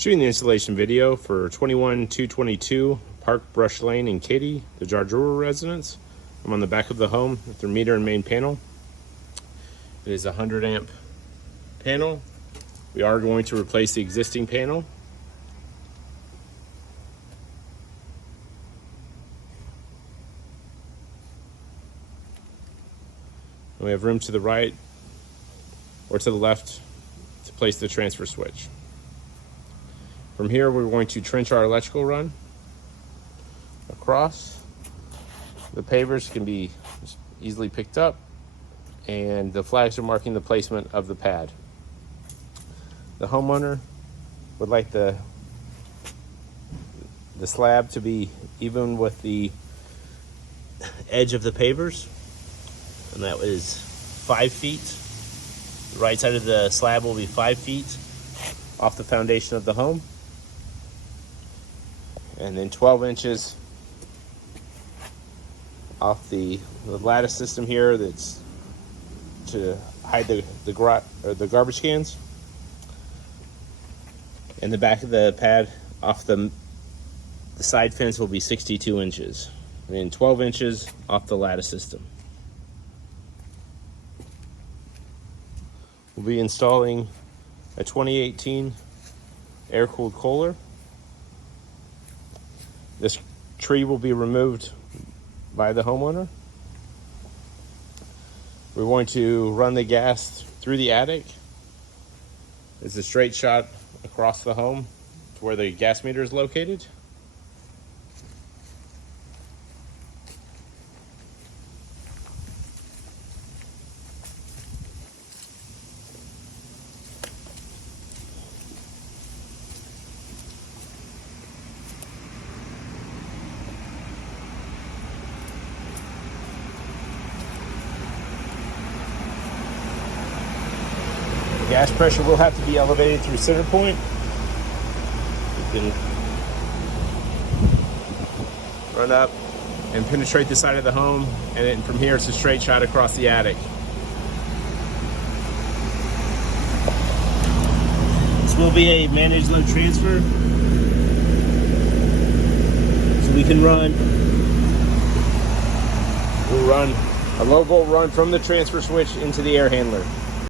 Shooting the installation video for 21222 Park Brush Lane in Katy, the Jarjour residence. I'm on the back of the home with their meter and main panel. It is a 100 amp panel. We are going to replace the existing panel. And we have room to the right or to the left to place the transfer switch. From here, we're going to trench our electrical run across. The pavers can be easily picked up, and the flags are marking the placement of the pad. The homeowner would like the slab to be even with the edge of the pavers, and that is 5 feet. The right side of the slab will be 5 feet off the foundation of the home, and then 12 inches off the lattice system here that's to hide the garbage cans. And the back of the pad off the side fence will be 62 inches, and then 12 inches off the lattice system. We'll be installing a 2018 air-cooled Kohler. This tree will be removed by the homeowner. We're going to run the gas through the attic. It's a straight shot across the home to where the gas meter is located. Gas pressure will have to be elevated through center point. You can run up and penetrate the side of the home, and then from here it's a straight shot across the attic. This will be a managed load transfer, so we'll run a low volt run from the transfer switch into the air handler.